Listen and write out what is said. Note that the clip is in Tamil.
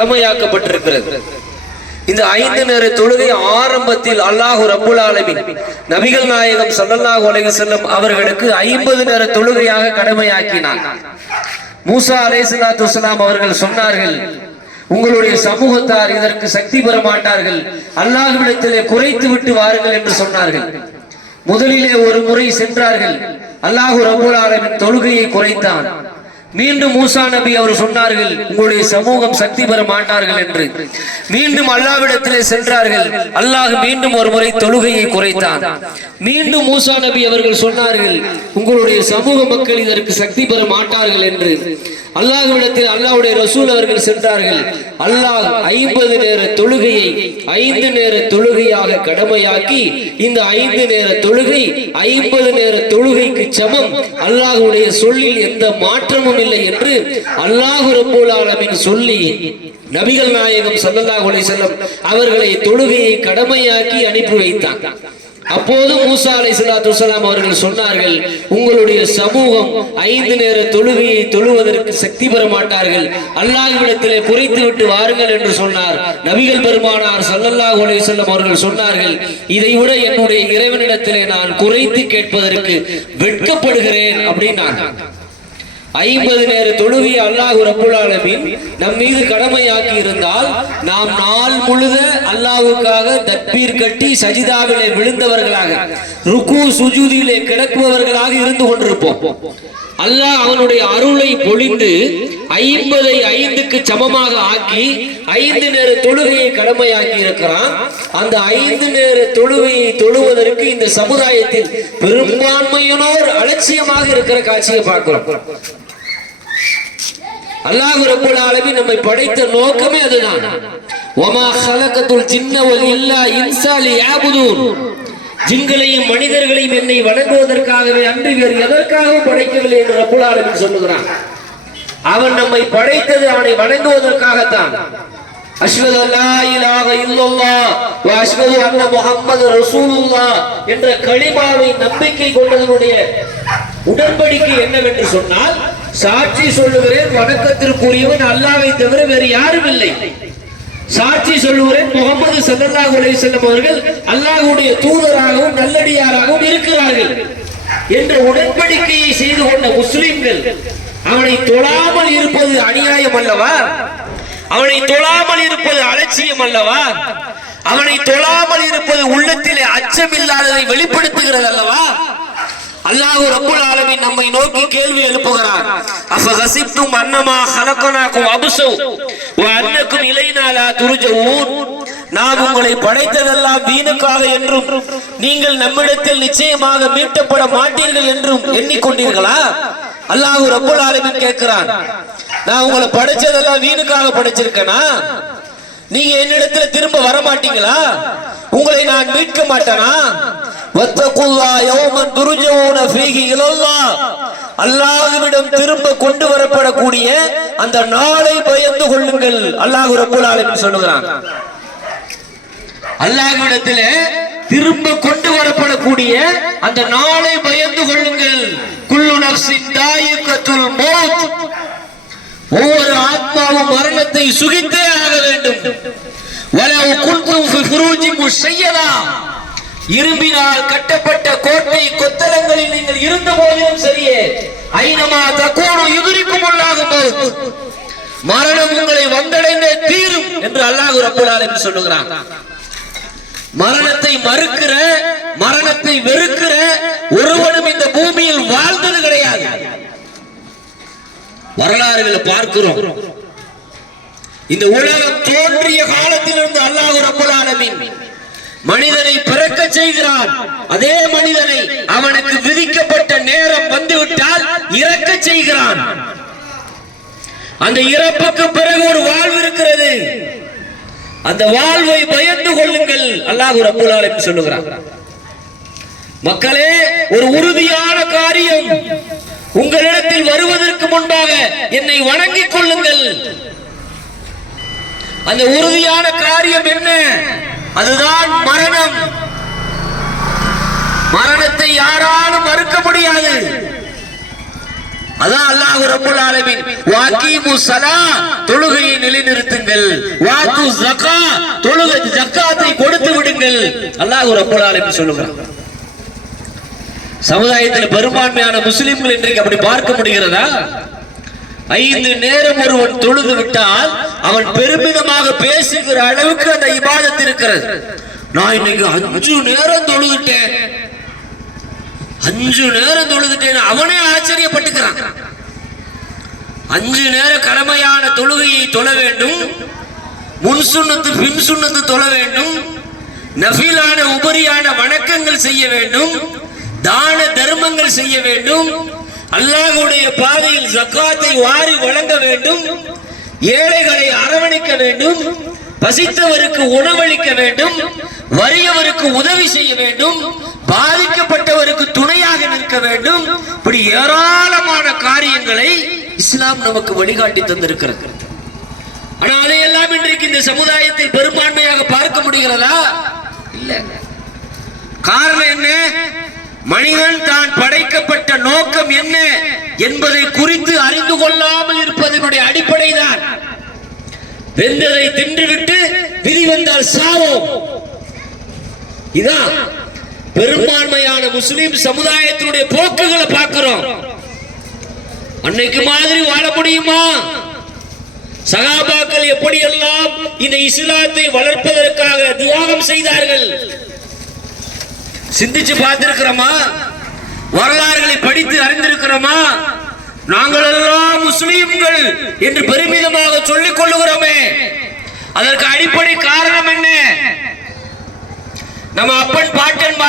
கடமையாக்கப்பட்டிருக்கிறது. இந்த 5 நேர தொழுகை ஆரம்பத்தில் அல்லாஹ் ரப்புல் ஆலமீன் நபிகள் நாயகம் ஸல்லல்லாஹு அலைஹி வஸல்லம் அவர்களுக்கு 50 நேர தொழுகையாக கடமையாக்கினார். மூசா அலைஹிஸ்ஸலாத்து வஸலாம் அவர்கள் சொன்னார்கள், உங்களுடைய சமூகத்தார் இதற்கு சக்தி பெற மாட்டார்கள், அல்லாஹ்விடத்திலே குறைத்து விட்டு வாருங்கள் என்று சொன்னார்கள். முதலிலே ஒரு முறை சென்றார்கள், அல்லாஹ் ரப்புல் ஆலமீன் தொழுகையை குறைத்தான். மீண்டும் மூசா நபி அவர் சொன்னார்கள், உங்களுடைய சமூகம் சக்தி பெற மாட்டார்கள் என்று. மீண்டும் அல்லாஹ்விடத்திலே சென்றார்கள், அல்லாஹ் மீண்டும் ஒரு முறை தொழுகையை குறைத்தான். மீண்டும் மூசா நபி அவர்கள் சொன்னார்கள், உங்களுடைய சமூக மக்கள் இதற்கு சக்தி பெற மாட்டார்கள் என்று. அல்லாஹ்விடத்தில் அல்லாஹ்வுடைய ரசூல் அவர்கள் சென்றார்கள். அல்லாஹ் 50 நேர தொழுகையை 5 நேர தொழுகையாக கடமையாக்கி, இந்த 5 நேர தொழுகை 50 நேர தொழுகைக்கு சமம், அல்லாஹ்வுடைய சொல்லில் எந்த மாற்றமும் இல்லை என்று அல்லாஹ் ரப்பல் ஆலமீன் சொல்லி நபிகள் நாயகம் ஸல்லல்லாஹு அலைஹி வஸல்லம் அவர்களை தொழுகையை கடமையாக்கி அனுப்பி வைத்தார். அப்போது மூசா அலைஹிஸ்ஸலாத்து வஸலாம் அவர்கள் சொன்னார்கள், உங்களுடைய சமூகம் 5 நேர தொழுகையை தொழுவதற்கு சக்தி பெற மாட்டார்கள், அல்லாஹ்விடத்திலே குறைத்து விட்டு வாருங்கள் என்று சொன்னார். நபிகள் பெருமானார் ஸல்லல்லாஹு அலைஹி வஸல்லம் அவர்கள் சொன்னார்கள், இதைவிட என்னுடைய இறைவனிடத்திலே நான் குறைத்து கேட்பதற்கு வெட்கப்படுகிறேன் அப்படின்னாங்க. 50 நேர தொழுகை அல்லாஹ் ரப்புல் ஆலமீன் நம் மீது கடமையாக்கி இருந்தால், நாம் நாள் முழுத அல்லாஹ்வுக்காக தக்பீர் கட்டி சஜிதாவிலே விழுந்தவர்களாக, ருக்கு சுஜூதிலே கிடக்குபவர்களாக இருந்து கொண்டிருப்போம். அல்லாஹ் அவனுடைய அருளை பொழிந்து 50ஐ 5க்கு சமமாக ஆக்கி 5 நேர தொழுகையை கடமையாக்கி இருக்கிறான். அந்த 5 நேர தொழுகையை தொழுவதற்கு இந்த சமுதாயத்தில் பெரும்பான்மையினோர் அலட்சியமாக இருக்கிற காட்சியை பார்க்கிறோம். அல்லாஹ் ரப்பல் ஆலமீன் நம்மை படைத்த நோக்கமே அதுதான். வமா ஹலகத்துல் ஜின்ன வல் இல்லா இன்ஸா லியஅபுதூன், ஜின்களையும் மனிதர்களையும் என்னை வணங்குவதற்காகவே அன்றி வேறு எதற்காகவும் படைக்கவில்லை என்று ரப்பல் ஆலமீன் சொல்லுகிறான். அவன் நம்மை படைத்தது அவனை வணங்குவதற்காகத்தான். அஷ்ஹது அல்லா இலாஹ இல்லல்லாஹ் வ அஷ்ஹது அன்ன முஹம்மது ரசூலுல்லாஹ் என்ற கலிமாவை நம்பிக்கை கொண்டதனுடைய உடன்படிக்கை என்னவென்று சொன்னால், சாட்சி சொல்லுகிறேன் வணக்கத்திற்குரியவன் அல்லாஹ்வை தவிர வேறு யாரும் இல்லை, சாட்சி சொல்லுகிறேன் முஹம்மது ஸல்லல்லாஹு அலைஹி வஸல்லம் அவர்கள் அல்லாஹ்வுடைய தூதராகவும் நல்லடியாராகவும் இருக்கிறார்கள் என்ற உடன்படிக்கையை செய்து கொண்ட முஸ்லிம்கள் அவனை தொழாமல் இருப்பது அநியாயம் அல்லவா? அவனை தொழாமல் இருப்பது அலட்சியம் அல்லவா? அவனை தொழாமல் இருப்பது உள்ளத்திலே அச்சமில்லாததை வெளிப்படுத்துகிறது அல்லவா? அல்லாஹ் ரப்பல் ஆலமீன் நம்மை நோக்கி கேள்வி எழுப்புகிறார். அஃபஹஸிப்தும் அன்னமா ஹலகனாகும் அபஸு வ அன்னக்கும் இலைனா லா துர்ஜஊன், நாம் உங்களை படைத்ததெல்லாம் வீணுக்காக என்றும் நீங்கள் நம்மிடத்தில் நிச்சயமாக மீட்கப்பட மாட்டீர்கள் என்றும் எண்ணிக்கொண்டீர்களா? அல்லாஹ் ரப்பல் ஆலமீன் கேட்கிறான், நான் உங்களை படைச்சதெல்லாம் வீணுக்காக படைச்சிருக்கேனா? நீங்க என்னிடத்துல திரும்ப வர மாட்டீங்களா? உங்களை நான் மீட்க மாட்டேனா? வத்தகுல்லாஹ் யௌமன் துர்ஜஊன ஃபீஹி இலல்லாஹ், அல்லாஹ்விடம் திரும்ப கொண்டு வரப்படக்கூடிய அந்த நாளை பயந்து கொள்ளுங்கள் அல்லாஹ் ரப்பல் ஆலமீன் சொல்லுகிறான். அல்லாஹ்விடத்திலே திரும்ப கொண்டு வரப்படக்கூடிய அந்த நாளை பயந்து கொள்ளுங்கள். குல்லு நஃப்ஸின் தாயிகத்துல் மௌத், ஒவ்வொரு ஆத்மாவும் மரணத்தை சுகித்தே ஆக வேண்டும். வலவ் குன்தும் ஃபி ஃபுரூஜின் முஷய்யதா, இரும்பினால் கட்டப்பட்ட கோட்டை கொத்தளங்களில் நீங்கள் இருந்த போதிலும் சரியே, ஐனமா தகூனு யுத்ரிக்குமுல்லாஹு மௌத், மரணம் உங்களை வந்தடைந்தே தீரும் என்று அல்லாஹ் ரப்பல் ஆலமீன் சொல்லுகிறான். மரணத்தை மறுக்கிற, மரணத்தை வெறுக்கிற ஒருவனும் இந்த பூமியில் வாழ்ந்தது கிடையாது. வரலாறுகளை பார்க்கிறோம். இந்த உலகம் தோன்றிய காலத்திலிருந்து அல்லாஹ் ரப்பல் ஆலமீன் மனிதனை பிறக்க செய்கிறான். அதே மனிதனை அவனுக்கு விதிக்கப்பட்ட நேரம் வந்துவிட்டால் இறக்க செய்கிறான். அந்த இறப்புக்கு பிறகு ஒரு வாழ்வு இருக்கிறது. அந்த வாழ்வை பயந்து கொள்ளுங்கள் அல்லாஹ் ரப்பல் ஆலமீன் சொல்லுகிறான். மக்களே, ஒரு உறுதியான காரியம், உங்களிடத்தில் வருவதற்கு முன்பாக என்னை வணங்கிக் கொள்ளுங்கள். அந்த உறுதியான காரியம் என்ன? அதுதான் மரணம். மரணத்தை யாராலும் மறுக்க முடியாது. அதான் அல்லாஹ் ரப்பல் ஆலமீன் வகீமு ஸலா தொழுகையை நிலைநிறுத்துங்கள், வாத்து ஸகா தொழுகை ஜக்காத்தை கொடுத்து விடுங்கள் அல்லாஹ் ரப்பல் ஆலமீன் சொல்லுகிறார். சமுதாயத்தில் பெரும்பான்மையான முஸ்லிம்கள் இன்றைக்கு அப்படி பார்க்க முடிகிறதா? 5 நேரம் ஒருவன் தொழுது விட்டால் அவன் பெருமிதமாக பேசுகிற அளவுக்கு அந்த இபாதத் இருக்கிறது. நான் இன்னைக்கு 5 நேரம் தொழுதுட்டேன், 5 நேரம் தொழுதுட்டேன் அவனே ஆச்சரியப்பட்டுக்கிறான். 5 நேர கடமையான தொழுகையை தொழ வேண்டும், முன் சுன்னத்து பின் சுன்னத்து தொழ வேண்டும், நஃபிலான உபரியான வணக்கங்கள் செய்ய வேண்டும், தான தர்மங்கள் செய்ய வேண்டும், அல்லாஹ்வுடைய பாதையில் ஜக்காத்தை வாரி வழங்க வேண்டும், ஏழைகளை அரவணைக்க வேண்டும், பசித்தவருக்கு உணவளிக்க வேண்டும், வறியவருக்கு உதவி செய்ய வேண்டும், பாதிக்கப்பட்டவருக்கு துணையாக நிற்க வேண்டும். இப்படி ஏராளமான காரியங்களை இஸ்லாம் நமக்கு வழிகாட்டி தந்திருக்கிறது. ஆனால் அதையெல்லாம் இன்றைக்கு இந்த சமுதாயத்தில் பெரும்பான்மையாக பார்க்க முடிகிறதா? இல்ல. காரணம் என்ன? மனிதன் தான் படைக்கப்பட்ட நோக்கம் என்ன என்பதை குறித்து அறிந்து கொள்ளாமல் இருப்பதனுடைய அடிப்படை தான். வெந்ததை தின்றுவிட்டு விதி வந்தால் சாவோம். இதான் பெரும்பான்மையான முஸ்லிம் சமுதாயத்தினுடைய போக்குகளை பார்க்கிறோம். அன்னைக்கு மாதிரி வாழ முடியுமா? சகாபாக்கள் எப்படியெல்லாம் இந்த இஸ்லாத்தை வளர்ப்பதற்காக தியாகம் செய்தார்கள் சிந்திச்சு பார்த்திருக்கிறோமா? வரலாறுகளை படித்து அறிந்திருக்கிறோமா? நாங்கள் எல்லாம் முஸ்லிம்கள் என்று பெருமிதமாக சொல்லிக் கொள்ளுகிறோமே, அதற்கு அடிப்படை காரணம் என்ன? நம்ம அப்பன் பாட்டன்